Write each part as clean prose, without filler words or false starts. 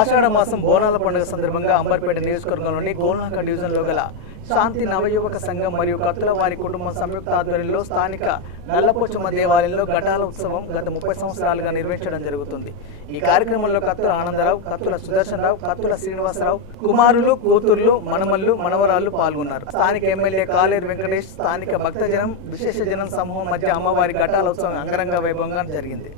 ఆషాఢ మాసం బోనాల పండుగ సందర్భంగా అంబర్పేట నియోజకవర్గంలోని గోల్నాక డివిజన్లో గల శాంతి నవయువక సంఘం మరియు కత్తుల వారి కుటుంబం సంయుక్త ఆధ్వర్యంలో స్థానిక నల్లపోచమ్మ దేవాలయంలో ఘటాల ఉత్సవం గత 30 సంవత్సరాలుగా నిర్వహించడం జరుగుతుంది. ఈ కార్యక్రమంలో కత్తుల ఆనందరావు, కత్తుల సుదర్శనరావు, కత్తుల శ్రీనివాసరావు కుమారులు, కూతుర్లు, మనమల్లు, మనవరాళ్లు పాల్గొన్నారు. స్థానిక ఎమ్మెల్యే కాలేరు వెంకటేష్, స్థానిక భక్తజనం, విశేష జనం సమూహం మధ్య అమ్మవారి ఘటాల ఉత్సవం అంగరంగ వైభవంగా జరిగింది.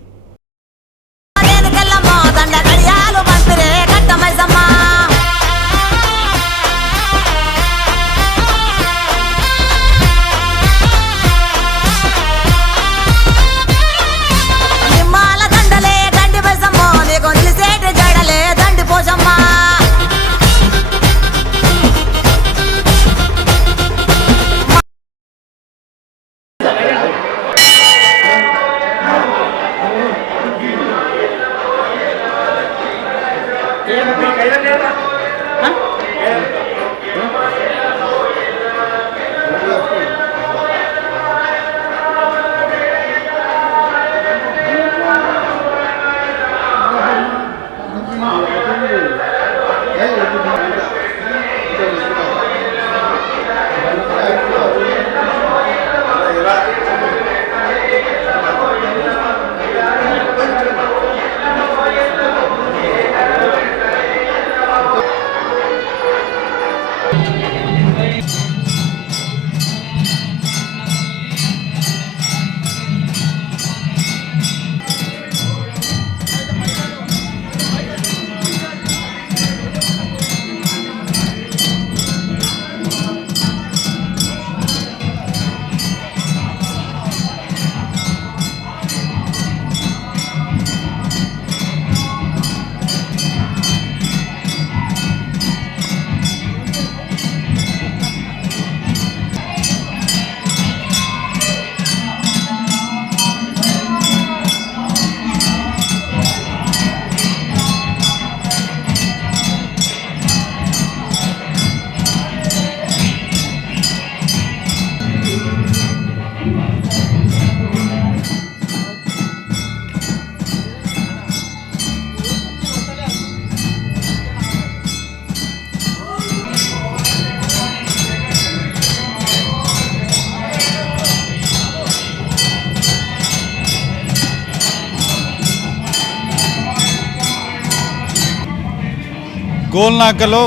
గోల్నాకలో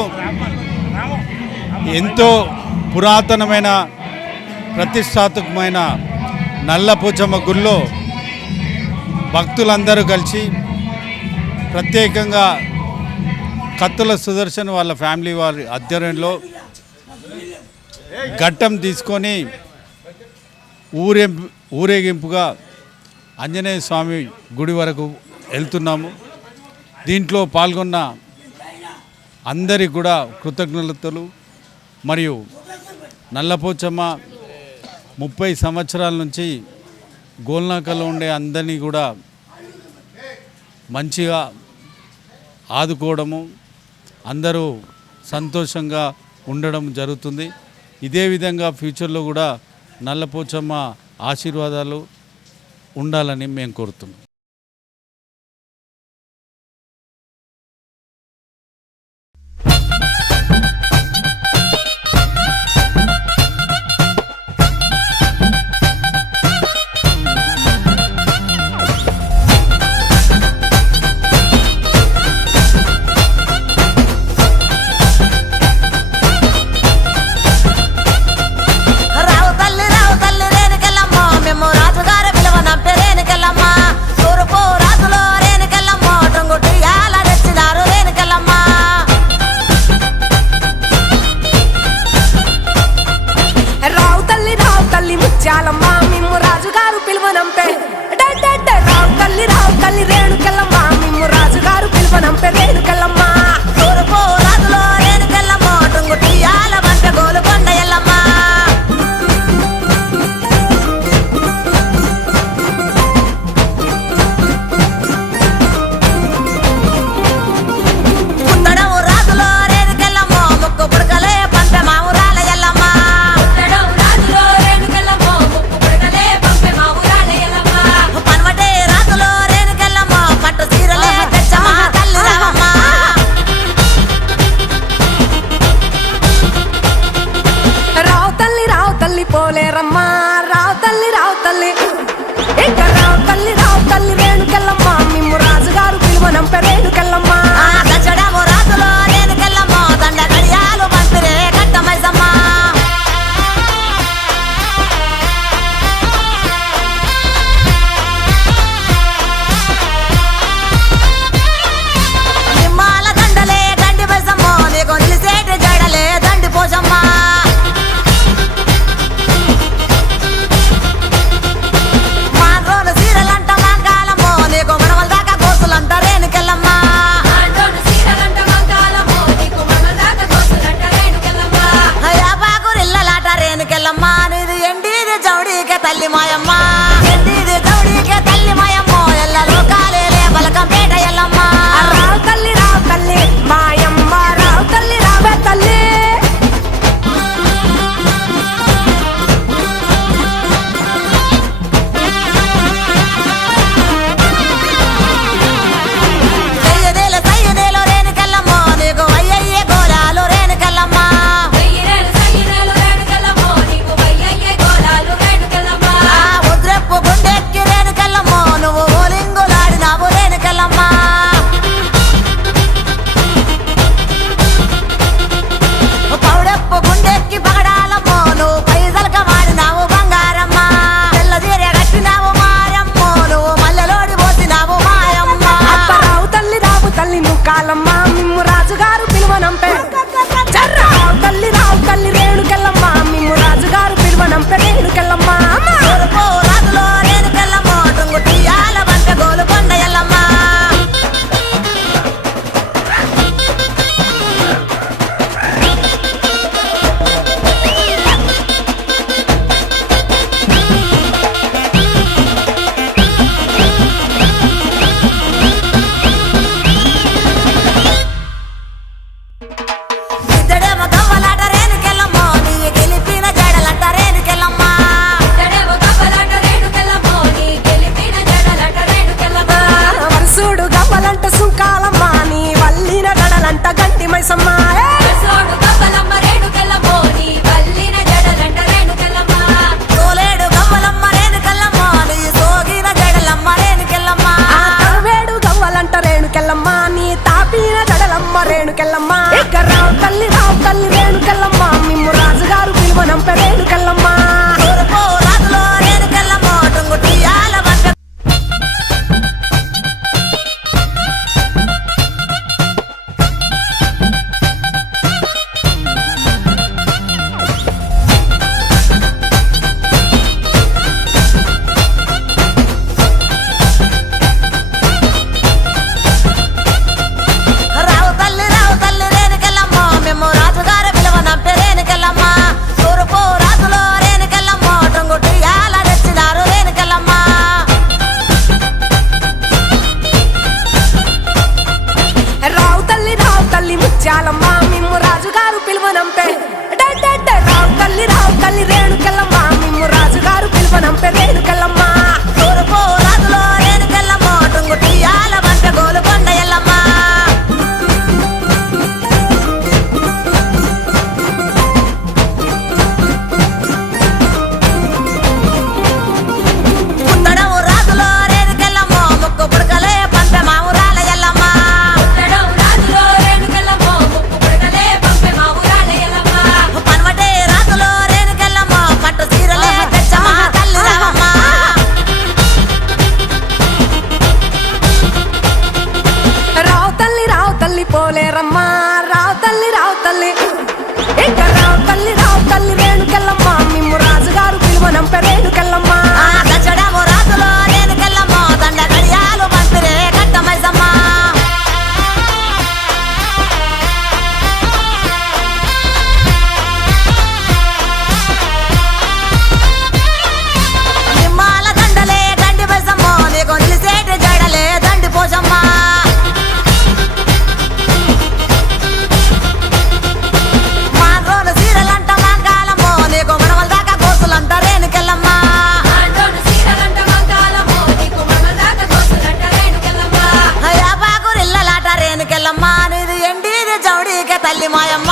ఎంతో పురాతనమైన ప్రతిష్టాత్మకమైన నల్లపోచమ్మ గుళ్ళో భక్తులందరూ కలిసి ప్రత్యేకంగా కత్తుల సుదర్శన్ వాళ్ళ ఫ్యామిలీ వారి ఆధ్వర్యంలో ఘట్టం తీసుకొని ఊరేగింపుగా ఆంజనేయ స్వామి గుడి వరకు వెళ్తున్నాము. దీంట్లో పాల్గొన్న అందరికి కూడా కృతజ్ఞతలు. మరియు నల్లపోచమ్మ 30 సంవత్సరాల నుంచి గోల్నాకలో ఉండే అందరినీ కూడా మంచిగా ఆదుకోవడము, అందరూ సంతోషంగా ఉండడం జరుగుతుంది. ఇదే విధంగా ఫ్యూచర్లో కూడా నల్లపోచమ్మ ఆశీర్వాదాలు ఉండాలని మేము కోరుతున్నాం. రావు తల్లి రేణుకెళ్ళమ్మ, మేము రాజుగారి విలువ నంపే రేణుకెళ్ళమ్మ. మైసమ్మ సోడు కప్పలమ్మ రేణుకెళ్ళమ్మ నీ కల్లిన జడలంట రేణుకెళ్ళమ్మ తోలేడు గవ్వలమ్మ రేణుకెళ్ళమ్మ నీ సోగిన జడలమ్మ రేణుకెళ్ళమ్మ వేడు గవ్వలంట రేణుకెళ్ళమ్మ నీ తాపిన జడలమ్మ రేణుకెళ్ళమ్మ ఇక రావు తల్లి రేణుకెళ్ళమ్మ మిమ్ము రాజుగారు పిలువనంప రేణుకెళ్ళమ్మ రాజులో రేణుకెళ్ళమ్మ టుంగుటియాల వంట రావు తల్లి రేణుకెళ్ళమ్మ మేము రాజుగారు పిలువనంపే రేణుకెళ్ళమ్మ తూర్పు రాజులో రేణుకెళ్ళమ్మ టొంగుటియాల తెచ్చినారు రేణుకెళ్ళమ్మ రావు తల్లి ముత్యాలమ్మ మిమ్ము రాజుగారు పిలువనంపే రావు తల్లి రేణుకెళ్ళమ్మ మిమ్ము రాజుగారు పిలువనంపే రేణుకెళ్ళమ్మ తూర్పు రాజులో రేణుకెళ్ళమ్మ టొంగుటియాల వంట గోలుకొండ ఎల్లమ్మ పుట్టడము రాజులో రేణుకెళ్ళమ్మ ముక్కు పుడకలే పంపె మావురాల ఎల్లమ్మ పుట్టడం రాజులో రేణుకెళ్ళమ్మ ముక్కు పుడకలే పంపె మా ఊరాల ఎల్లమ్మ పనవటే రాజులో రేణుకెళ్ళమ్మ పట్టు సీరలే తెచ్చమ్మ తల్లి రావమ్మ రావు తల్లి పోలేరమ్మ రావు తల్లి ఇక రావు తల్లి రేణుకెళ్ళమ్మ మిమ్ము రాజుగారు పిలువనంప రేణుకెళ్ళమ్మ దచ్చడము రాజులో రేణుకెళ్ళమ్మ దండ గడియాలు పంపిరే కట్టమైసమ్మ నిమ్మాల దండలే దండి బైసమ్మ నీకు నిలిసేటి జడలే దండి పోసమ్మ మాండ్రోలు సీరలంట మాంగాలమ్మో నీకు మనవల దాకా కోసులంట రేణుకెళ్ళమ్మ ఆండోను సీరలంట మంగాలమ్మ నీకు మగల దాకా కోసులంట రేణుకెళ్ళమ్మ యాపాకురిల్లలాట రేణుకెళ్ళమ్మ నీది ఎండిది జౌడికే తల్లి మాయమ్మ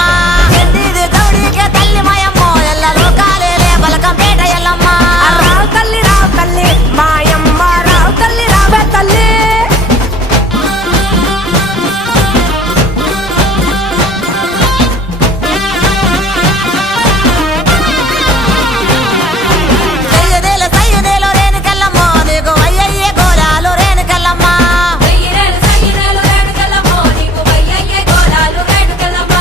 ఎండిది జౌడికే తల్లి మాయమ్మ ఎల్ల లోకాలే బలకం పేట ఎల్లమ్మ రావు తల్లి మాయమ్మ రావు తల్లి రావే తల్లి సయ్యదేలో రేణుకెళ్ళమ్మ నీకు అయ్యయ్యే గోలాలు రేణుకెళ్ళమ్మ వెయ్యిరేలు సయ్యిరేలు రేణుకెళ్ళమ్మ నీకు వయ్యయ్యే గోలాలు రేణుకెళ్ళమ్మ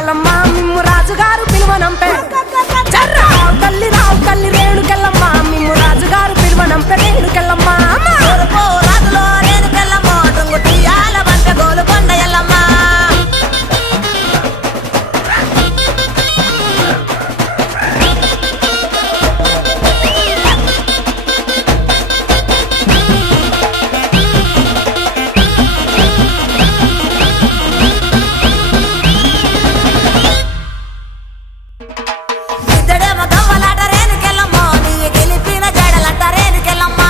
ముత్యాలమ్మ మిమ్ము రాజుగారు పిలువనంపే రావు తల్లి రేణుకెళ్ళమ్మ మిమ్ము రాజుగారు పిలువనంపే రేణుకెళ్ళమ్మ తూర్పు రాజులో రేణుకెళ్ళమ్మ టుంగుటియాల వంట గోలుకొండ ఎల్లమ్మ ఇద్దడేమో గవ్వలాట రేణుకెళ్ళమ్మ నీ గెలిపిన జడలంట రేణుకెళ్ళమ్మ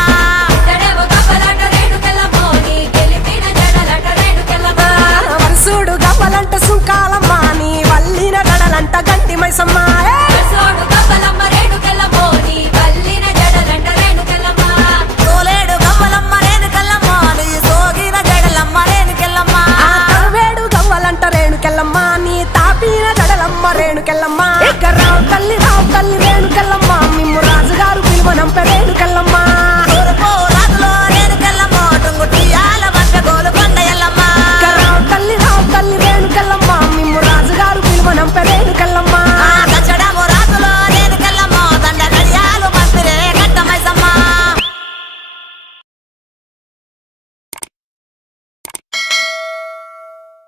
ఇద్దడేమో గవ్వలాట రేణుకెళ్ళమ్మో నీ గెలిపిన జడలట రేణుకెళ్ళమ్మ వరుసుడు గవ్వలంట సుంకాలమ్మ నీ వల్లిన గడలంట గంటి మైసమ్మ సోడు గవ్వలమ్మ రేణుకెళ్ళమ్మో నీ వల్లిన జడలంట రేణుకెళ్ళమ్మ తోలేడు గవ్వలమ్మ రేణుకెళ్ళమ్మ నీ సోగిన జడలమ్మ రేణుకెళ్ళమ్మ వేడు గవ్వలంట రేణుకెళ్ళమ్మ నీ తాపిన గడలమ్మ రేణుకెళ్ళమ్మ రావు తల్లి